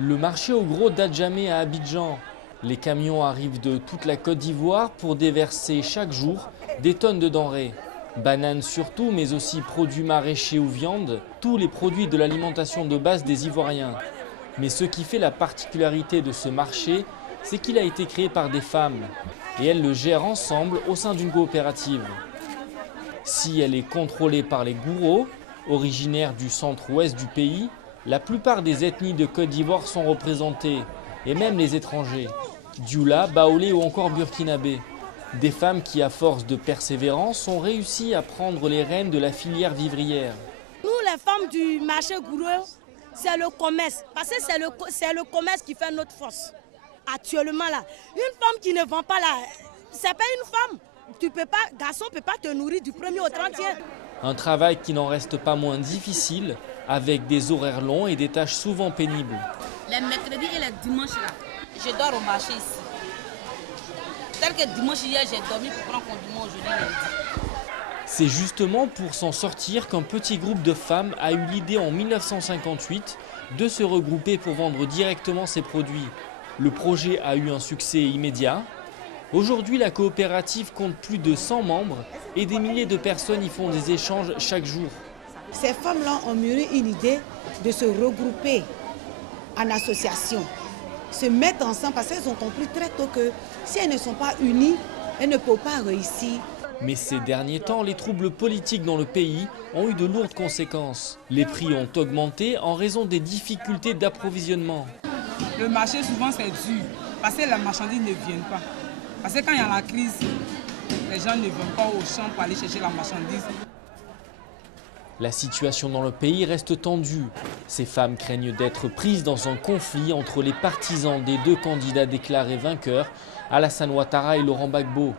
Le marché au gros d'Adjamé à Abidjan. Les camions arrivent de toute la Côte d'Ivoire pour déverser chaque jour des tonnes de denrées. Bananes surtout, mais aussi produits maraîchers ou viande, tous les produits de l'alimentation de base des Ivoiriens. Mais ce qui fait la particularité de ce marché, c'est qu'il a été créé par des femmes. Et elles le gèrent ensemble au sein d'une coopérative. Si elle est contrôlée par les gourous, originaires du centre-ouest du pays, la plupart des ethnies de Côte d'Ivoire sont représentées, et même les étrangers. Dioula, Baolé ou encore Burkinabé. Des femmes qui, à force de persévérance, ont réussi à prendre les rênes de la filière vivrière. Nous, les femmes du marché gourou, c'est le commerce. Parce que c'est le commerce qui fait notre force. Actuellement, là, une femme qui ne vend pas là, c'est pas une femme. Tu peux pas, garçon ne peut pas te nourrir du 1er au 30e. Un travail qui n'en reste pas moins difficile, avec des horaires longs et des tâches souvent pénibles. Les mercredis et les dimanches, là, je dors au marché ici. Tel que dimanche hier, j'ai dormi pour prendre condiment aujourd'hui lundi. C'est justement pour s'en sortir qu'un petit groupe de femmes a eu l'idée en 1958 de se regrouper pour vendre directement ses produits. Le projet a eu un succès immédiat. Aujourd'hui, la coopérative compte plus de 100 membres et des milliers de personnes y font des échanges chaque jour. Ces femmes-là ont mûri une idée de se regrouper en association, se mettre ensemble parce qu'elles ont compris très tôt que si elles ne sont pas unies, elles ne peuvent pas réussir. Mais ces derniers temps, les troubles politiques dans le pays ont eu de lourdes conséquences. Les prix ont augmenté en raison des difficultés d'approvisionnement. Le marché, souvent, c'est dur parce que les marchandises ne viennent pas. Parce que quand il y a la crise, les gens ne vont pas au champ pour aller chercher la marchandise. La situation dans le pays reste tendue. Ces femmes craignent d'être prises dans un conflit entre les partisans des deux candidats déclarés vainqueurs, Alassane Ouattara et Laurent Gbagbo.